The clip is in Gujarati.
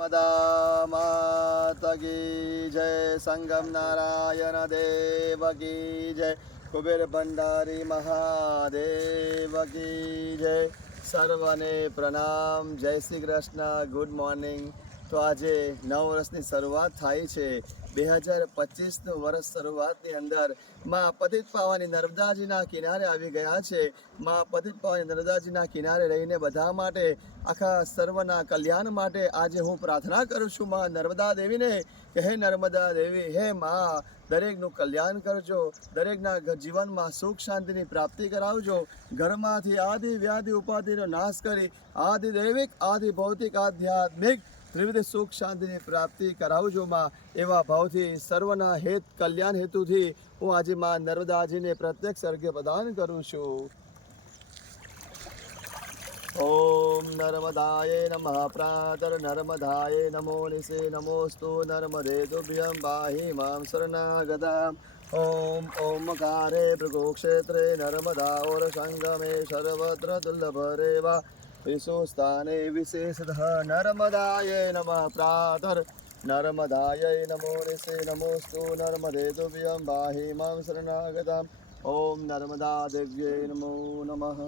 नर्मदा माता की जय, संगम नारायण देव की जय, कुबेर भंडारी महादेव की जय, સર્વને પ્રણામ. જય શ્રી કૃષ્ણ. Good morning. તો આજે નવ વર્ષની શરૂઆત થાય છે. 2025નું વર્ષ શરૂઆતની અંદર માં પતિત પાવાની નર્મદાજીના કિનારે આવી ગયા છે. માં પતિત પાવાની નર્મદાજીના કિનારે રહીને બધા માટે, આખા સર્વના કલ્યાણ માટે આજે હું પ્રાર્થના કરું છું માં નર્મદા દેવીને કે હે નર્મદા દેવી, હે માં, દરેકનું કલ્યાણ કરજો, દરેકના જીવનમાં સુખ શાંતિની પ્રાપ્તિ કરાવજો. ઘરમાંથી આદિ વ્યાધિ ઉપાધિનો નાશ કરી આદિ દૈવિક આદિ ભૌતિક આધ્યાત્મિક ત્રિવિધ સુખ શાંતિની પ્રાપ્તિ કરાવજો માં. એવા ભાવથી સર્વના હિત કલ્યાણ હેતુથી હું આજે માં નર્મદાજીને પ્રત્યક્ષ અર્ઘ્ય પ્રદાન કરું છું. ઓમ નર્મદાય નમઃ. પ્રાતર નર્મદાય નમો નિશે નમોસ્તુ નર્મદે તુભ્યં પાહિ માં શરણાગતા. ઓમ ઓમકારે ભૃગુક્ષેત્રે નર્મદા ઓર સંગમે સર્વત્ર દુર્લભ રેવા વિશો સ્થાને વિશેષતઃ નર્મદાય નમઃ. પ્રાતર નર્મદાય નમો નિશે નમોસ્તુ નર્મદે તુભ્યં પાહિ માં શરણાગતા. ઓમ નર્મદા દેવ્યે નમો નમઃ.